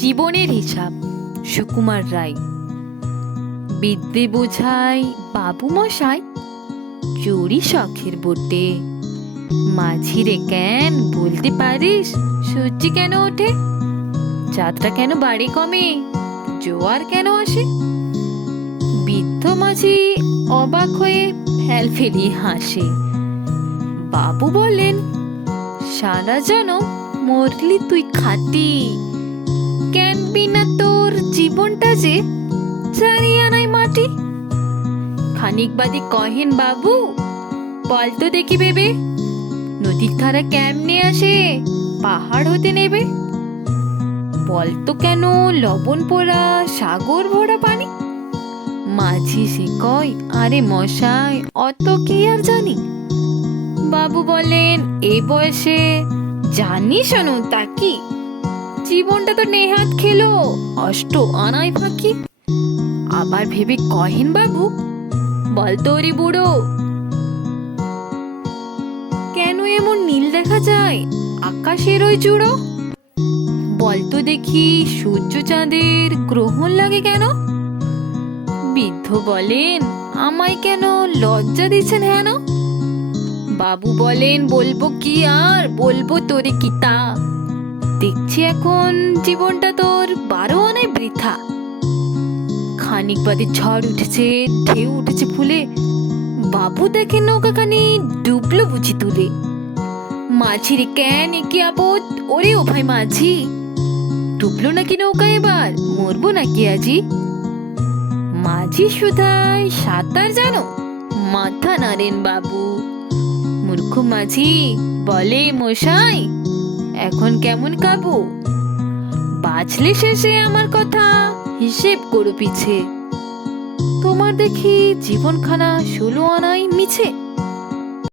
জীবনের হিসাব সুকুমার রায়। বিদ্যে বোঝায় বাবু মশাই, চুরি শখের বটে। মাঝিরে কেন বলতে পারিস, সূর্য কেন ওঠে? চাঁদটা কেন বাড়ে কমে, জোয়ার কেন আসে? বৃদ্ধ মাঝি অবাক হয়ে ফেল ফেলিয়ে হাসে। বাবু বলেন, সারা যেন মরলি তুই খাটি, কেন বিনা তোর জীবনটা যে চারি আনাই মাটি। খানিক বাদে কহেন বাবু, বল তো দেখি ভেবে, নদীর ধারা কেমনে আসে পাহাড় হতে নেবে? বলতো কেন লবণ পোড়া সাগর ভরা পানি? মাঝি সে কয়, আরে মশাই অত কি আর জানি। বাবু বলেন, এ বয়সে জানি শোনো তা কি, জীবনটা তো নেহাত খেলো অষ্ট আনাই ফাঁকি। আবার ভেবে কহেন বাবু, বলতো রে বুড়ো, কেন এমন নীল দেখা যায় আকাশের ওই জুড়ো? বলতো দেখি সূর্য চাঁদের গ্রহণ লাগে কেন? বৃদ্ধ বলেন, আমায় কেন লজ্জা দিচ্ছেন হেন? বাবু বলেন, বলবো কি আর বলবো তোরে কি তা, দেখছি এখন জীবনটা তোর 12 আনায় বৃথা। খানিক বাদে ঝড় উঠেছে, ঢেউ উঠেছে ফুলে, বাবু দেখে নৌকাখানি ডুবলো বুঝি তুলে। মাঝিরে কেন কি আপদ, ওরে ও ভাই মাঝি, ডুবলো নাকি নৌকা এবার, মরবো নাকি আজি? মাঝি শুধায়, সাঁতার জানো? মাথা নাড়েন বাবু। মূর্খ মাঝি বলে, মশাই এখন কেমন কাবু? বাঁচলে শেষে আমার কথা হিসেব করো পিছে, তোমার দেখি জীবনখানা 16 আনাই মিছে।